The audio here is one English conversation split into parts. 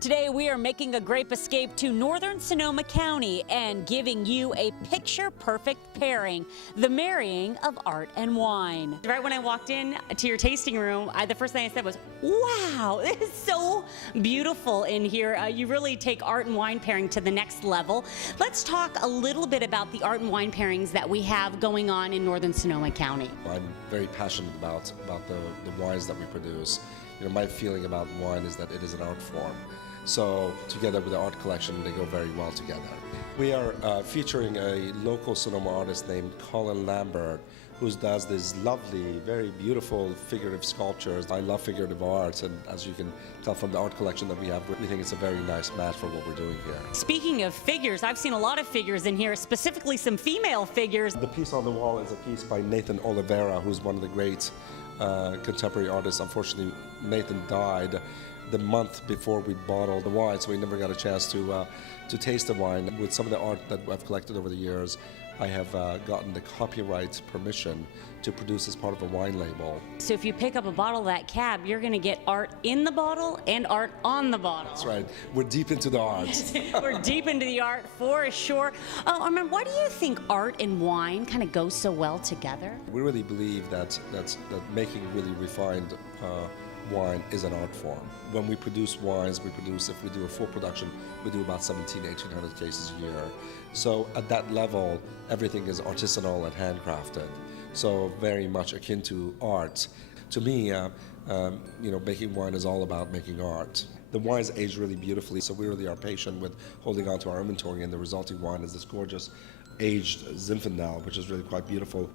Today we are making a grape escape to Northern Sonoma County and giving you a picture-perfect pairing, the marrying of art and wine. Right when I walked in to your tasting room, the first thing I said was, wow, this is so beautiful in here. You really take art and wine pairing to the next level. Let's talk a little bit about the art and wine pairings that we have going on in Northern Sonoma County. I'm very passionate about the wines that we produce. You know, my feeling about wine is that it is an art form. So together with the art collection, they go very well together. We are featuring a local Sonoma artist named Colin Lambert, who does these lovely, very beautiful figurative sculptures. I love figurative art, and as you can tell from the art collection that we have, we think it's a very nice match for what we're doing here. Speaking of figures, I've seen a lot of figures in here, specifically some female figures. The piece on the wall is a piece by Nathan Oliveira, who's one of the great contemporary artists. Unfortunately, Nathan died the month before we bottled the wine, so we never got a chance to taste the wine. With some of the art that I've collected over the years, I have gotten the copyright permission to produce as part of a wine label. So if you pick up a bottle of that cab, you're going to get art in the bottle and art on the bottle. That's right. We're deep into the art. We're deep into the art for sure. Armand, why do you think art and wine kind of go so well together? We really believe that making really refined wine is an art form. When we produce wines, if we do a full production, we do about 1,800 cases a year. So at that level, everything is artisanal and handcrafted. So very much akin to art. To me, making wine is all about making art. The wines age really beautifully, so we really are patient with holding on to our inventory, and the resulting wine is this gorgeous aged Zinfandel, which is really quite beautiful.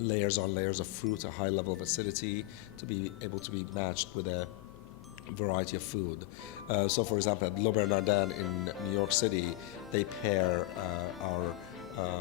Layers on layers of fruit, a high level of acidity to be able to be matched with a variety of food. So for example, at Le Bernardin in New York City, they pair our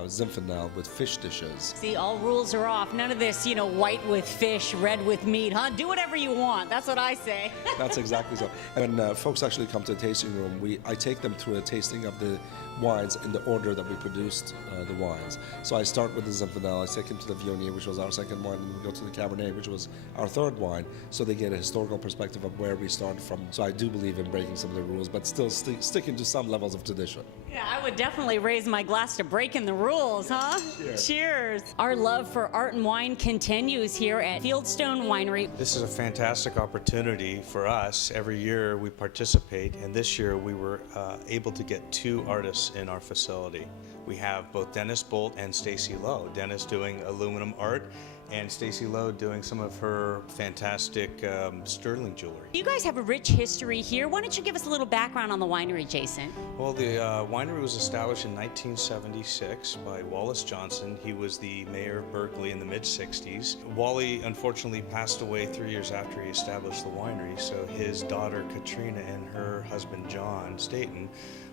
Zinfandel with fish dishes. See, all rules are off. None of this, white with fish, red with meat, huh? Do whatever you want. That's what I say. That's exactly so. When folks actually come to the tasting room, I take them through a tasting of the wines in the order that we produced the wines. So I start with the Zinfandel, I take them to the Viognier, which was our second wine, and we go to the Cabernet, which was our third wine, so they get a historical perspective of where we started from. So I do believe in breaking some of the rules, but still sticking to some levels of tradition. Yeah, I would definitely raise my glass to breaking the rules, huh? Cheers. Cheers. Our love for art and wine continues here at Fieldstone Winery. This is a fantastic opportunity for us. Every year we participate, and this year we were able to get two artists in our facility. We have both Dennis Bolt and Stacy Lowe. Dennis doing aluminum art, and Stacy Lowe doing some of her fantastic sterling jewelry. You guys have a rich history here. Why don't you give us a little background on the winery, Jason? Well, the winery was established in 1976 by Wallace Johnson. He was the mayor of Berkeley in the mid-60s. Wally unfortunately passed away 3 years after he established the winery, so his daughter Katrina and her husband John Staten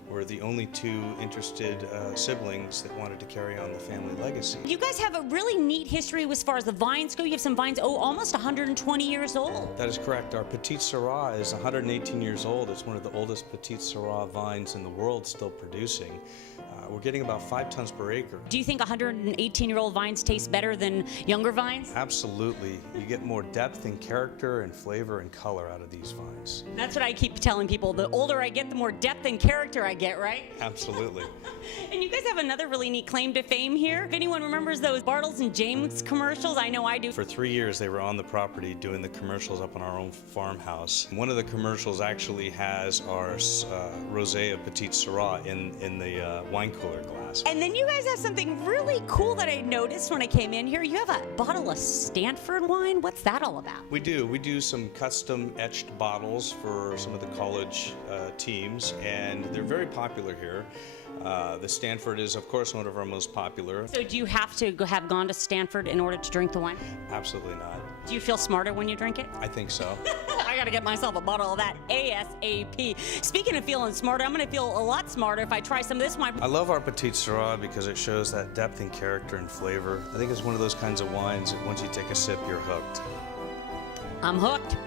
were the only two interested siblings that wanted to carry on the family legacy. You guys have a really neat history as far as the vines go. You have some vines, almost 120 years old. That is correct. Our Petite Syrah is 118 years old. It's one of the oldest Petite Syrah vines in the world still producing. We're getting about 5 tons per acre. Do you think 118-year-old vines taste better than younger vines? Absolutely. You get more depth and character and flavor and color out of these vines. That's what I keep telling people. The older I get, the more depth and character I get, right? Absolutely. And you guys have another really neat claim to fame here. If anyone remembers those Bartles and James commercials, I know I do. For 3 years, they were on the property doing the commercials up on our own farmhouse. One of the commercials actually has our rosé of Petite Syrah in the wine cooler glass. And then you guys have something really cool that I noticed when I came in here. You have a bottle of Stanford wine. What's that all about? We do. We do some custom etched bottles for some of the college teams, and they're very popular here. The Stanford is, of course, one of our most popular. So do you have to have gone to Stanford in order to drink the wine? Absolutely not. Do you feel smarter when you drink it? I think so. I gotta get myself a bottle of that ASAP. Speaking of feeling smarter, I'm gonna feel a lot smarter if I try some of this wine. I love our Petite Syrah because it shows that depth and character and flavor. I think it's one of those kinds of wines that once you take a sip, you're hooked. I'm hooked.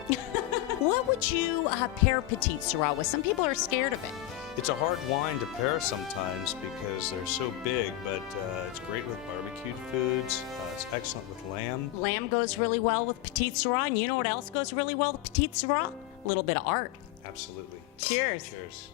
What would you pair Petite Syrah with? Some people are scared of it. It's a hard wine to pair sometimes because they're so big, but it's great with barbecued foods. It's excellent with lamb. Lamb goes really well with Petite Syrah, and you know what else goes really well with Petite Syrah? A little bit of art. Absolutely. Cheers. Cheers.